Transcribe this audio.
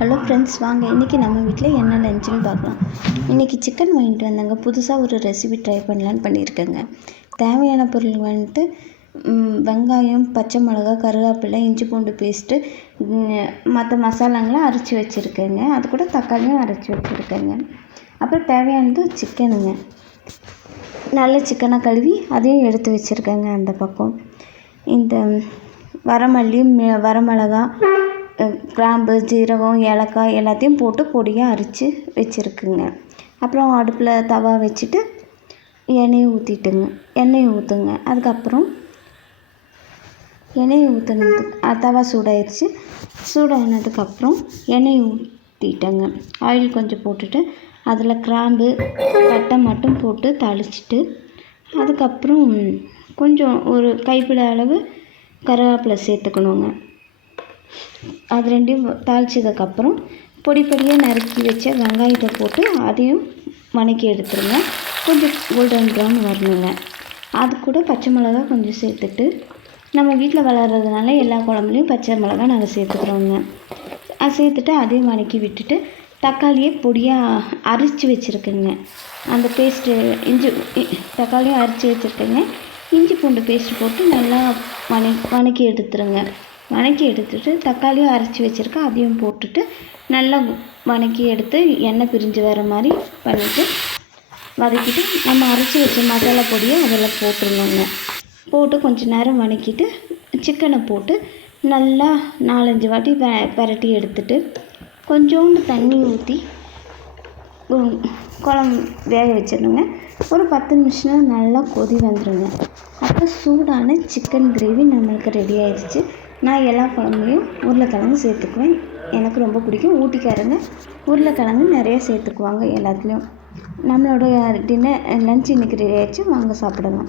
Hello friends, வாங்க இன்றைக்கி நம்ம வீட்டில் என்ன லஞ்சுன்னு பார்க்கலாம். இன்றைக்கி சிக்கன் வாங்கிட்டு வந்தாங்க. புதுசாக ஒரு ரெசிபி ட்ரை பண்ணலான்னு பண்ணியிருக்கேங்க. தேவையான பொருள் வந்துட்டு வெங்காயம், பச்சை மிளகா, கருவேப்பிலை, இஞ்சி பூண்டு பேஸ்ட்டு, மற்ற மசாலாங்களை அரைச்சி வச்சுருக்கேங்க. அது கூட தக்காளியும் அரைச்சி வச்சுருக்கேங்க. அப்புறம் தேவையானது சிக்கனுங்க. நல்ல சிக்கனை கழுவி அதையும் எடுத்து வச்சுருக்கேங்க. அந்த பக்கம் இந்த வரமல்லி, வரமிளகா, கிராம்பு, ஜீரகம், ஏலக்காய் எல்லாத்தையும் போட்டு பொடியாக அரைச்சி வச்சுருக்குங்க. அப்புறம் அடுப்பில் தவா வச்சுட்டு எண்ணெயை ஊற்றுங்க. அதுக்கப்புறம் எண்ணெயை ஊற்றுனதுக்கு தவா சூடாயிடுச்சு. சூடானதுக்கப்புறம் எண்ணெயை ஊற்றிட்டேங்க. ஆயில் கொஞ்சம் போட்டுட்டு அதில் கிராம்பு, பட்டை மட்டும் போட்டு தாளிச்சிட்டு, அதுக்கப்புறம் கொஞ்சம் ஒரு கைப்பிடி அளவு கருவேப்பிலை சேர்த்துக்கணுங்க. அது ரெண்டையும் தாளித்ததுக்கப்புறம் பொடியாக நறுக்கி வச்ச வெங்காயத்தை போட்டு அதையும் வதக்கி எடுத்துருங்க. கொஞ்சம் கோல்டன் ப்ரௌன் வரணுங்க. அது கூட பச்சை மிளகா கொஞ்சம் சேர்த்துட்டு, நம்ம வீட்டில் வளர்கிறதுனால எல்லா குழம்புலையும் பச்சை மிளகா நாங்கள் சேர்த்துக்குறோங்க. அது சேர்த்துட்டு அதையும் வதக்கி விட்டுட்டு தக்காளியை பொடியாக அரைச்சி வச்சுருக்கேங்க. அந்த பேஸ்ட்டு தக்காளியும் அரைச்சி வச்சுருக்கேங்க. இஞ்சி பூண்டு பேஸ்ட்டு போட்டு நல்லா வதக்கி எடுத்துருங்க. வதக்கி எடுத்துட்டு தக்காளியும் அரைச்சி வச்சுருக்கேன். அதையும் போட்டுட்டு நல்லா வதக்கி எடுத்து எண்ணெய் பிரிஞ்சு வர மாதிரி பண்ணிவிட்டு வதக்கிட்டு நம்ம அரைச்சி வச்ச மசாலா பொடியை அதில் போட்டுருணுங்க. போட்டு கொஞ்சம் நேரம் வதக்கிட்டு சிக்கனை போட்டு நல்லா 4-5 வாட்டி பரட்டி எடுத்துட்டு கொஞ்சோண்டு தண்ணி ஊற்றி குழம்பு வேக வச்சிடணுங்க. ஒரு 10 நிமிஷம் நல்லா கொதி வந்துடுங்க. அப்புறம் சூடான சிக்கன் கிரேவி நம்மளுக்கு ரெடி ஆயிடுச்சு. நான் எல்லா குழம்புலையும் உருளைக்கிழங்கு சேர்த்துக்குவேன். எனக்கு ரொம்ப பிடிக்கும். ஊட்டிக்காரங்க உருளைக்கிழங்கு நிறைய சேர்த்துக்குவாங்க எல்லாத்துலேயும். நம்மளோட லஞ்ச் இன்றைக்கி ரெடி ஆயிடுச்சு. வாங்க சாப்பிடலாம்.